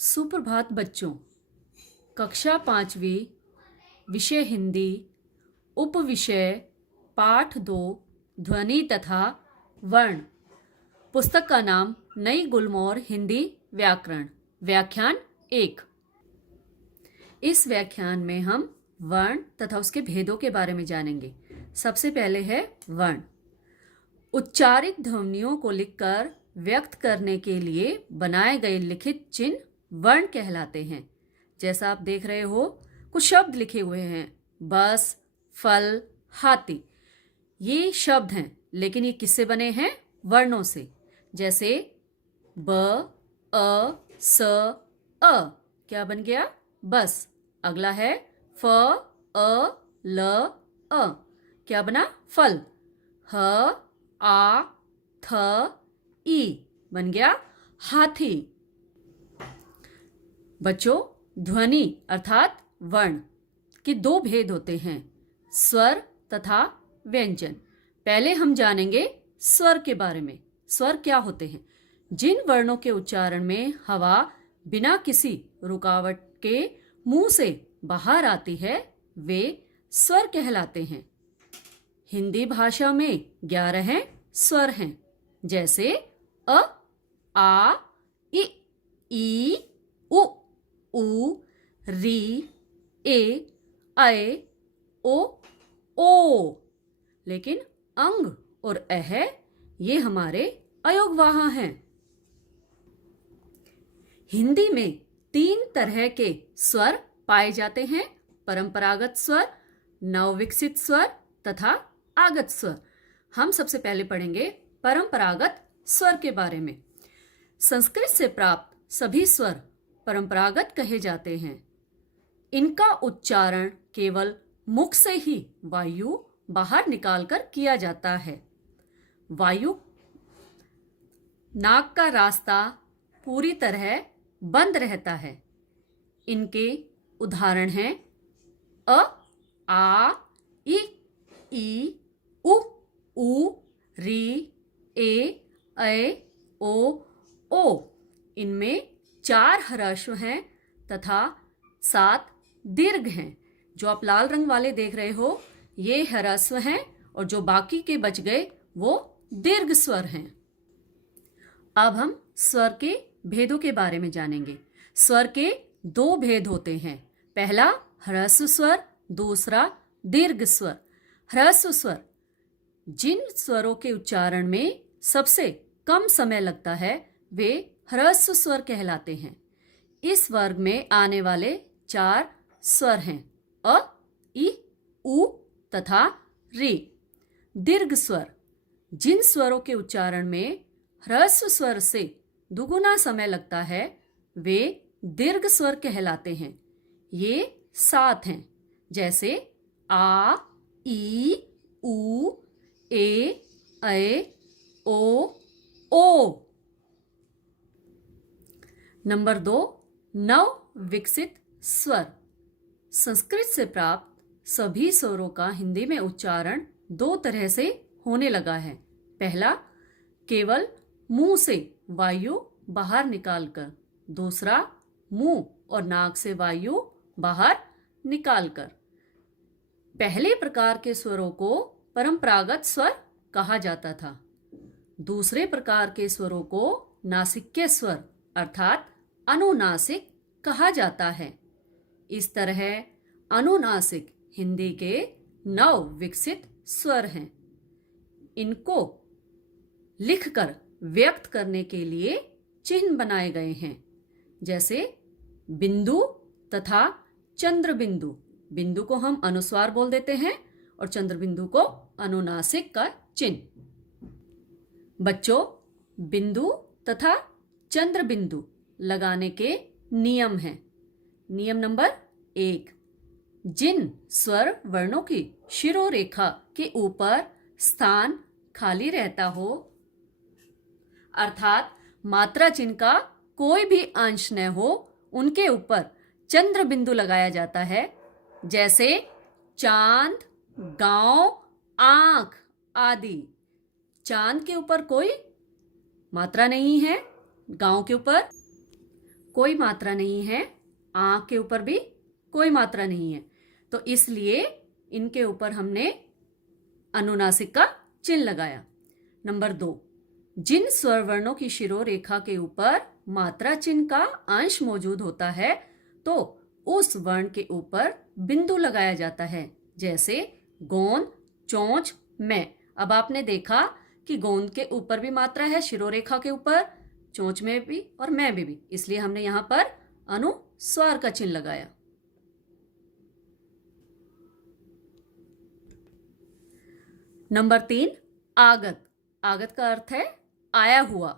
सुप्रभात बच्चों। कक्षा 5वीं, विषय हिंदी, उपविषय पाठ 2, ध्वनि तथा वर्ण। पुस्तक का नाम नई गुलमोहर हिंदी व्याकरण, व्याख्यान 1। इस व्याख्यान में हम वर्ण तथा उसके भेदों के बारे में जानेंगे। सबसे पहले है वर्ण। उच्चारित ध्वनियों को लिखकर व्यक्त करने के लिए बनाए गए लिखित चिन्ह वर्ण कहलाते हैं। जैसा आप देख रहे हो, कुछ शब्द लिखे हुए हैं, बस, फल, हाथी। ये शब्द हैं, लेकिन ये किससे बने हैं? वर्णों से। जैसे ब, अ, स, अ क्या बन गया? बस। अगला है फ, अ, ल, अ क्या बना? फल। ह, आ, थ, ई बन गया हाथी। बच्चों, ध्वनि अर्थात वर्ण के 2 भेद होते हैं, स्वर तथा व्यंजन। पहले हम जानेंगे स्वर के बारे में। स्वर क्या होते हैं? जिन वर्णों के उच्चारण में हवा बिना किसी रुकावट के मुंह से बाहर आती है, वे स्वर कहलाते हैं। हिंदी भाषा में 11 स्वर हैं, जैसे अ, आ, इ, ई, उ, री, ए, ऐ, ओ। लेकिन अंग और अह ये हमारे अयोगवाह हैं। हिंदी में 3 तरह के स्वर पाए जाते हैं: परंपरागत स्वर, नवविकसित स्वर तथा आगत स्वर। हम सबसे पहले पढ़ेंगे परंपरागत स्वर के बारे में। संस्कृत से प्राप्त सभी स्वर परंपरागत कहे जाते हैं। इनका उच्चारण केवल मुख से ही वायु बाहर निकालकर किया जाता है। वायु नाक का रास्ता पूरी तरह बंद रहता है। इनके उदाहरण हैं अ, आ, इ, ई, उ, री, ए, ऐ, ओ। इनमें 4 ह्रस्व हैं तथा 7 दीर्घ हैं। जो आप लाल रंग वाले देख रहे हो, ये ह्रस्व हैं और जो बाकी के बच गए वो दीर्घ स्वर हैं। अब हम स्वर के भेदों के बारे में जानेंगे। स्वर के 2 भेद होते हैं। पहला ह्रस्व स्वर, दूसरा दीर्घ स्वर। ह्रस्व स्वर जिन स्वरों के उच्चारण में सबसे कम समय लगता है, वे ह्रस्व स्वर कहलाते हैं। इस वर्ग में आने वाले 4 स्वर हैं अ, इ, उ तथा री। दीर्घ स्वर जिन स्वरों के उच्चारण में ह्रस्व स्वर से दुगुना समय लगता है, वे दीर्घ स्वर कहलाते हैं। ये 7 हैं, जैसे आ, ई, उ, ए, ऐ, ओ। नंबर 2, नव विकसित स्वर। संस्कृत से प्राप्त सभी स्वरों का हिंदी में उच्चारण 2 तरह से होने लगा है। पहला, केवल मुंह से वायु बाहर निकालकर। दूसरा, मुंह और नाक से वायु बाहर निकालकर। पहले प्रकार के स्वरों को परंपरागत स्वर कहा जाता था। दूसरे प्रकार के स्वरों को नासिक्य स्वर अर्थात अनुनासिक कहा जाता है। इस तरह अनुनासिक हिंदी के नव विकसित स्वर हैं। इनको लिखकर व्यक्त करने के लिए चिन्ह बनाए गए हैं, जैसे बिंदु तथा चंद्र बिंदु। बिंदु को हम अनुस्वार बोल देते हैं और चंद्र बिंदु को अनुनासिक का चिन्ह। बच्चों, बिंदु तथा चंद्र बिंदु लगाने के नियम हैं। नियम नंबर 1, जिन स्वर वर्णों की शिरोरेखा के ऊपर स्थान खाली रहता हो, अर्थात मात्रा चिन्ह का कोई भी अंश न हो, उनके ऊपर चंद्र बिंदु लगाया जाता है। जैसे चांद, गांव, आंख आदि। चांद के ऊपर कोई मात्रा नहीं है, गांव के ऊपर कोई मात्रा नहीं है, आ के ऊपर भी कोई मात्रा नहीं है, तो इसलिए इनके ऊपर हमने अनुनासिक का चिन्ह लगाया। नंबर 2, जिन स्वर वर्णों की शिरोरेखा के ऊपर मात्रा चिन्ह का अंश मौजूद होता है तो उस वर्ण के ऊपर बिंदु लगाया जाता है, जैसे गोंद, चोंच, मैं। अब आपने देखा कि गोंद के ऊपर भी मात्रा है शिरोरेखा के ऊपर, चोंच में भी और मैं में भी, इसलिए हमने यहां पर अनुस्वार का चिन्ह लगाया। नंबर 3, आगत। आगत का अर्थ है आया हुआ।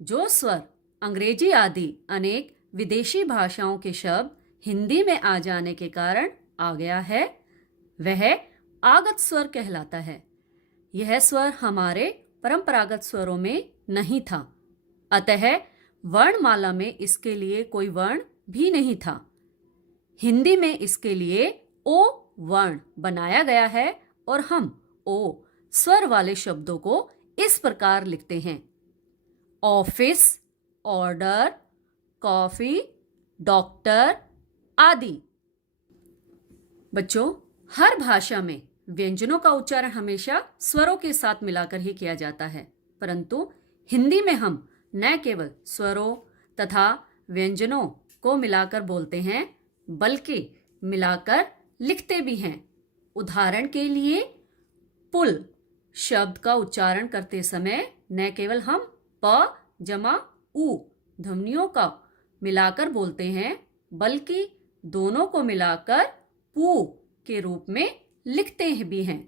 जो स्वर अंग्रेजी आदि अनेक विदेशी भाषाओं के शब्द हिंदी में आ जाने के कारण आ गया है, वह आगत स्वर कहलाता है। यह स्वर हमारे परंपरागत स्वरों में नहीं था, अतः वर्णमाला में इसके लिए कोई वर्ण भी नहीं था। हिंदी में इसके लिए ओ वर्ण बनाया गया है और हम ओ स्वर वाले शब्दों को इस प्रकार लिखते हैं: ऑफिस, ऑर्डर, कॉफी, डॉक्टर आदि। बच्चों, हर भाषा में व्यंजनों का उच्चारण हमेशा स्वरों के साथ मिलाकर ही किया जाता है, परंतु हिंदी में हम न केवल स्वरों तथा व्यंजनों को मिलाकर बोलते हैं, बल्कि मिलाकर लिखते भी हैं। उदाहरण के लिए, पुल शब्द का उच्चारण करते समय न केवल हम प जमा उ ध्वनियों का मिलाकर बोलते हैं, बल्कि दोनों को मिलाकर पू के रूप में लिखते भी हैं।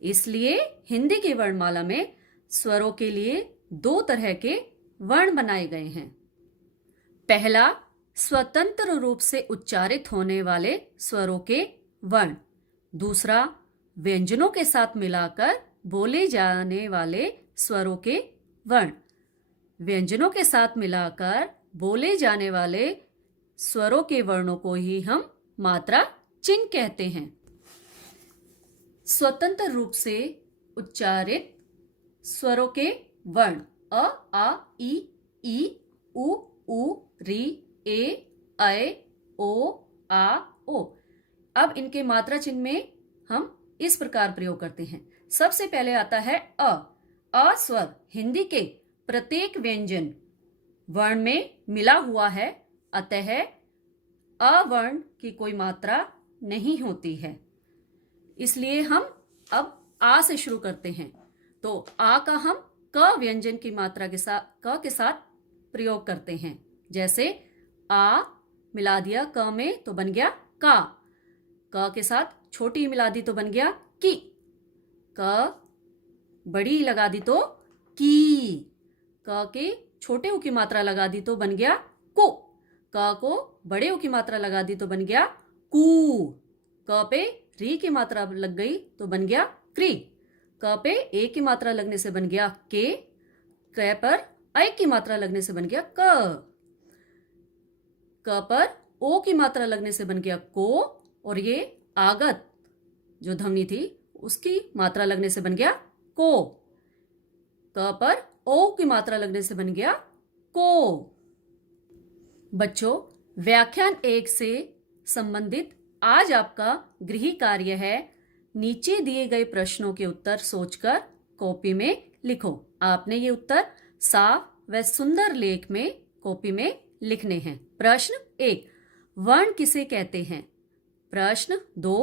इसलिए हिंदी की वर्णमाला में स्वरों के लिए 2 तरह के वर्ण बनाए गए हैं। पहला, स्वतंत्र रूप से उच्चारित होने वाले स्वरों के वर्ण। दूसरा, व्यंजनों के साथ मिलाकर बोले जाने वाले स्वरों के वर्ण। व्यंजनों के साथ मिलाकर बोले जाने वाले स्वरों के वर्णों को ही हम मात्रा चिन्ह कहते हैं। स्वतंत्र रूप से उच्चारित स्वरों के वर्ण अ, आ, ई, उ, री, ए, ऐ, ओ, आ, ओ। अब इनके मात्रा चिन्ह में हम इस प्रकार प्रयोग करते हैं। सबसे पहले आता है अ। अ स्वर हिंदी के प्रत्येक व्यंजन वर्ण में मिला हुआ है, अतः अ वर्ण की कोई मात्रा नहीं होती है। इसलिए हम अब आ से शुरू करते हैं। तो आ का हम क व्यंजन की मात्रा के साथ क के साथ प्रयोग करते हैं। जैसे आ मिला दिया क में तो बन गया का, क के साथ छोटी मिला दी तो बन गया की, क बड़ी लगा दी तो की, क के छोटे उ की मात्रा लगा दी तो बन गया को, क को बड़े उ की मात्रा लगा दी तो बन गया कू, क पे री की मात्रा लग गई तो बन गया क्री, क पे ए की मात्रा लगने से बन गया के, क पर ऐ की मात्रा लगने से बन गया क पर ओ की मात्रा लगने से बन गया को, और ये आगत जो ध्वनि थी उसकी मात्रा लगने से बन गया को, क पर ओ की मात्रा लगने से बन गया को। बच्चों, व्याख्यान 1 से संबंधित आज आपका गृह कार्य है, नीचे दिए गए प्रश्नों के उत्तर सोचकर कॉपी में लिखो। आपने ये उत्तर साफ व सुंदर लेख में कॉपी में लिखने हैं। प्रश्न 1, वर्ण किसे कहते हैं? प्रश्न 2,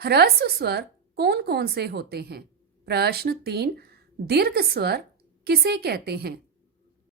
ह्रस्व स्वर कौन कौन से होते हैं? प्रश्न 3, दीर्घ स्वर किसे कहते हैं?